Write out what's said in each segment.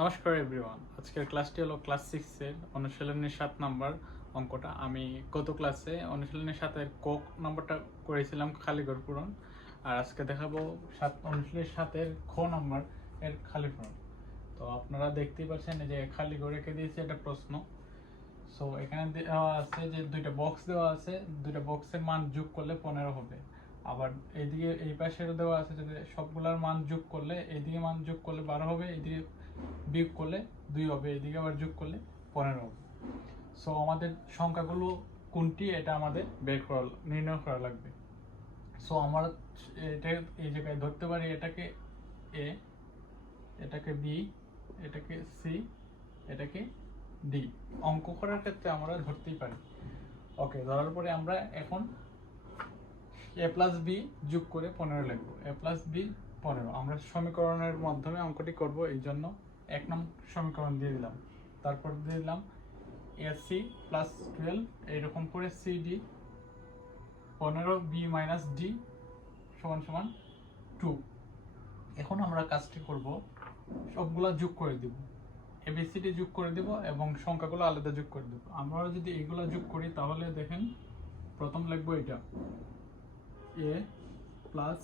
নমস্কার এভরিওয়ান। আজকের ক্লাসটি হলো ক্লাস 6 এর অনুশীলনের 7 নাম্বার অঙ্কটা। আমি গত ক্লাসে অনুশীলনের 7 এর ক নাম্বারটা করেছিলাম খালি ঘর পূরণ, আর আজকে দেখাবো অনুশীলনের 7 এর খ নাম্বার এর খালি পূরণ। তো আপনারা দেখতেই পাচ্ছেন যে খালি ঘর রেখে দিয়েছি একটা প্রশ্ন। সো এখানে দেওয়া আছে যে দুইটা বক্স দেওয়া আছে, দুইটা বক্সের মান যোগ করলে 15 হবে। আবার এইদিকে এই পাশেরও দেওয়া আছে যে সবগুলোর মান যোগ করলে এইদিকে মান যোগ করলে 12 হবে, এইদিকে বিয়োগ করলে 2 হবে, এইদিকে আবার যোগ করলে 15 হবে। সো আমাদের সংখ্যাগুলো কোনটি এটা আমাদের নির্ণয় করা লাগবে। সো আমরা এটা এই জায়গায় ধরতে পারি এটাকে এ, এটাকে বি, এটাকে সি, এটাকে ডি। অঙ্ক করার ক্ষেত্রে আমরা ধরতেই পারি। ওকে, ধরার পরে আমরা এখন এ প্লাস বি যোগ করে 15 লিখব। এ প্লাস বি 15 আমরা সমীকরণের মাধ্যমে অঙ্কটি করব, এই জন্য 1 নং সমীকরণ দিয়ে দিলাম। তারপর দিয়ে দিলাম এসি প্লাস 12 এইরকম করে সিডি 15 বি মাইনাস ডি সমান সমান 2। এখন আমরা কাজটি করব, সবগুলা যোগ করে দিব, এবিসিডি যোগ করে দিব এবং সংখ্যাগুলো আলাদা যোগ করে দেব। আমরা যদি এগুলা যোগ করি তাহলে দেখেন প্রথম লিখব এটা এ প্লাস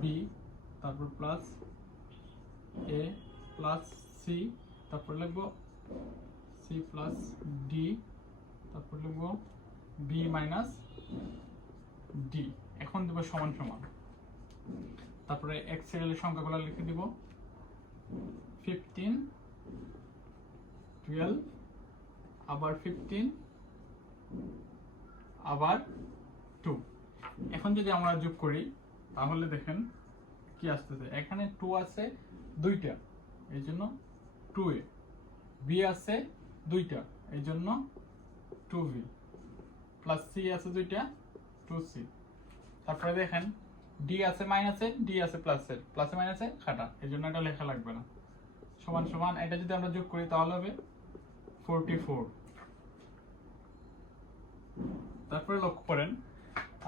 বি, তারপর প্লাস এ প্লাস সি, তারপর লিখব সি প্লাস ডি, তারপর লিখব বি মাইনাস ডি। এখন দেব সমান সমান, তারপরে এক্স সিরিয়ালের সংখ্যাগুলো লিখে দিব 15 12 আবার 15 আবার 2। এখন যদি আমরা যোগ করি তাহলে দেখেন কি আসতেছে, এখানে 2 আছে দুইটা, এই জন্য 2a, বি আছে দুইটা, এই জন্য 2b, প্লাস সি আছে দুইটা, 2c। তারপরে দেখেন ডি আছে মাইনাসে, ডি আছে প্লাসের, প্লাসে মাইনাসে কাটা, এই জন্য এটা লেখা লাগবে না। সমান সমান এটা যদি আমরা যোগ করি তাহলে হবে 44। তারপরে লক্ষ্য করেন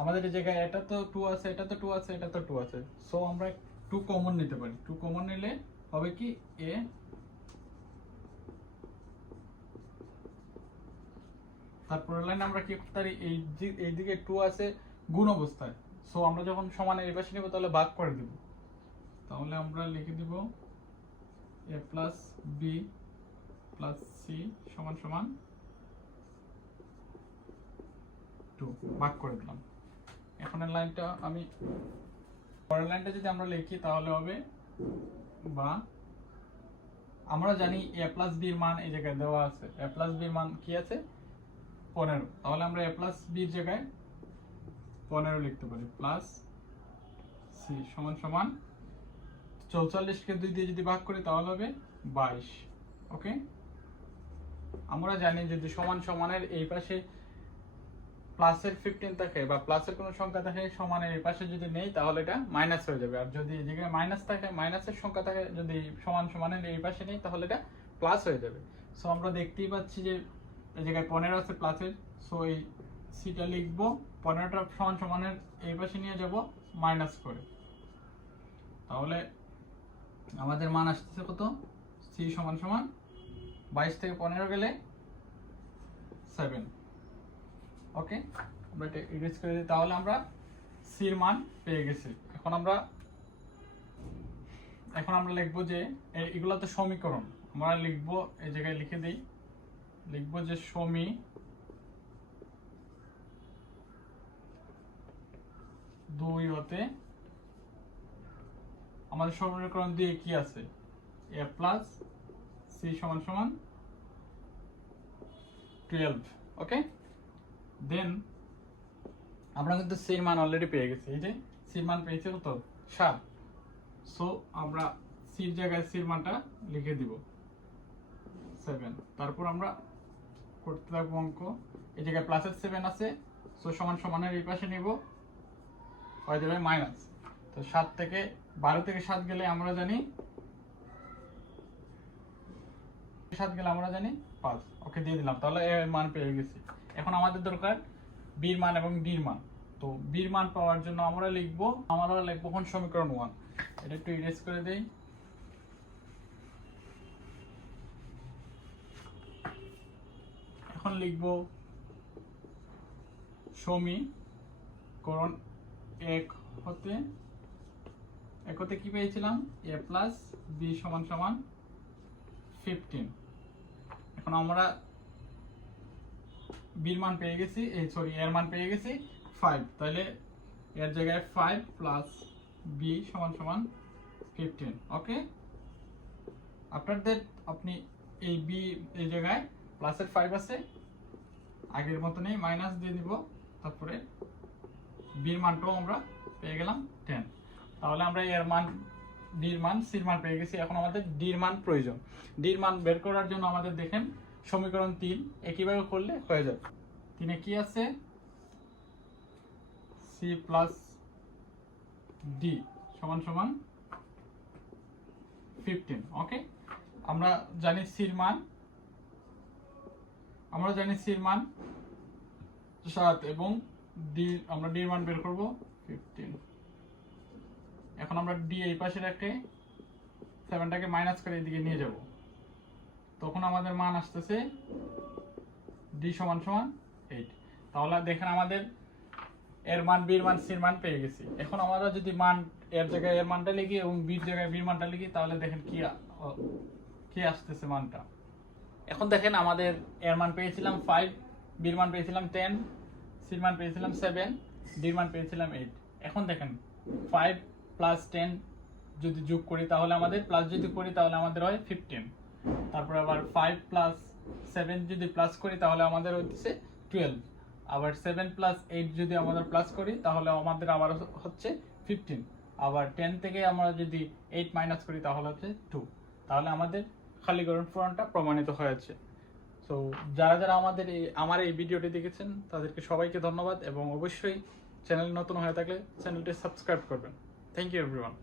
আমাদের এই জায়গায় এটা তো 2 আছে, এটা তো 2 আছে, এটা তো 2 আছে। সো আমরা 2 কমন নিতে পারি। 2 কমন নিলে হবে কি এ, তারপরে লাইন আমরা কি করতে পারি, এই দিকে 2 আছে গুণ অবস্থায়। সো আমরা যখন সমানের এই পাশে নেব তাহলে ভাগ করে দেব। তাহলে আমরা লিখে দিব এ প্লাস বি প্লাস সি সমান সমান 2, ভাগ করে দিলাম। এখন এই লাইনটা আমি পরের লাইনটা যদি আমরা লিখি তাহলে হবে, বা আমরা জানি এ প্লাস বির মান এই জায়গায় দেওয়া আছে, এ প্লাস বির মান কি আছে 15। তাহলে আমরা এ প্লাস বির জায়গায় 15 লিখতে পারি, প্লাস সি সমান সমান 44 কে 2 দিয়ে যদি ভাগ করি তাহলে হবে 22। ওকে, আমরা জানি যদি সমান সমানের এই পাশে প্লাসের 15 থাকে বা প্লাসের কোনো সংখ্যা থাকে, সমানের এই পাশে যদি নেই তাহলে এটা মাইনাস হয়ে যাবে। আর যদি এই জায়গায় মাইনাস থাকে, মাইনাসের সংখ্যা থাকে, যদি সমান সমানের এই পাশে নেই তাহলে এটা প্লাস হয়ে যাবে। সো আমরা দেখতেই পাচ্ছি যে এই জায়গায় 15 আছে প্লাসের, সো এই সিটা লিখবো 15টা সমান সমানের এই পাশে নিয়ে যাব মাইনাস করে। তাহলে আমাদের মান আসতেছে কত, সি সমান সমান 22 থেকে 15 গেলে 7। ওকে, আমরা এটা ইরেজ করে দিই, তাহলে আমরা সির মান পেয়ে গেছি। এখন আমরা লিখবো যে এগুলো তো সমীকরণ, আমরা লিখবো এই জায়গায় লিখে দিই, লিখবো যে সমী দুই হতে আমাদের সমীকরণ দিয়ে কি আছে, এ প্লাস সি সমান সমান 12। ওকে, দেন আমরা কিন্তু সির মান অলরেডি পেয়ে গেছি, এই যে সির মান পেয়েছি কত 7। সো আমরা সির জায়গায় সির মানটা লিখে দিব 7। তারপর আমরা করতে থাকবো অঙ্ক, এই জায়গায় প্লাসের 7 আছে, সো সমান সমানের এই পাশে নিব, হয়ে যাবে মাইনাস। তো 7 থেকে 12 থেকে 7 গেলে আমরা জানি 5। ওকে, দিয়ে দিলাম, তাহলে এর মান পেয়ে গেছি। এখন আমাদের দরকার বির মান এবং ডির মান। তো বির মান পাওয়ার জন্য আমরা লিখবো কোন সমীকরণ 1। এটা একটু ইরেজ করে দেই। লিখব সমীকরণ এক হতে কি পেয়েছিলাম a প্লাস বি সমান সমান 15। এখন আমরা বির মান পেয়ে গেছি, এর মান পেয়ে গেছি 5, তাহলে এর জায়গায় 5 প্লাস বি সমান সমান 15। ওকে, আফটার দ্যাট আপনি এই বি এই জায়গায় প্লাসের 5 আছে, আগের মতনই মাইনাস দিয়ে দিব, তারপরে বির মানটাও আমরা পেয়ে গেলাম 10। তাহলে আমরা এর মান, ডির মান, সির মান পেয়ে গেছি। এখন আমাদের ডির মান প্রয়োজন। ডির মান বের করার জন্য আমাদের দেখেন সমীকরণ 3 একইভাবে করলে হয়ে যাবে। 3 কি আছে, সি প্লাস ডি সমান সমান 15। ওকে, আমরা জানি সির মান, 7 এবং ডি, আমরা ডির মান বের করব 15। এখন আমরা ডি এই পাশে রেখে 7টাকে মাইনাস করে এদিকে নিয়ে যাব, তখন আমাদের মান আসতেছে ডি সমান সমান 8। তাহলে দেখেন আমাদের এর মান, বির মান, সির মান পেয়ে গেছি। এখন আমরা যদি মান এর জায়গায় এর মানটা লিখি এবং বির জায়গায় বির মানটা লিখি, তাহলে দেখেন কি আসতেছে মানটা। এখন দেখেন আমাদের এর মান পেয়েছিলাম 5, বির মান পেয়েছিলাম 10, সির মান পেয়েছিলাম 7, ডির মান পেয়েছিলাম 8। এখন দেখেন 5 প্লাস 10 যদি যোগ করি তাহলে আমাদের, প্লাস যদি করি তাহলে আমাদের হয় 15। তারপর আবার 5 প্লাস 7 যদি প্লাস করি তাহলে আমাদের হচ্ছে 12। আবার 7 প্লাস 8 যদি আমরা প্লাস করি তাহলে আমাদের আবার হচ্ছে 15। আবার 10 থেকে আমরা যদি 8 মাইনাস করি তাহলে হচ্ছে 2। তাহলে আমাদের খালিকরণ প্রমাণটা প্রমাণিত হয়েছে। সো যারা যারা আমার এই ভিডিওটি দেখেছেন তাদেরকে সবাইকে ধন্যবাদ, এবং অবশ্যই চ্যানেল নতুন হয়ে থাকলে চ্যানেলটি সাবস্ক্রাইব করবেন। Thank you everyone.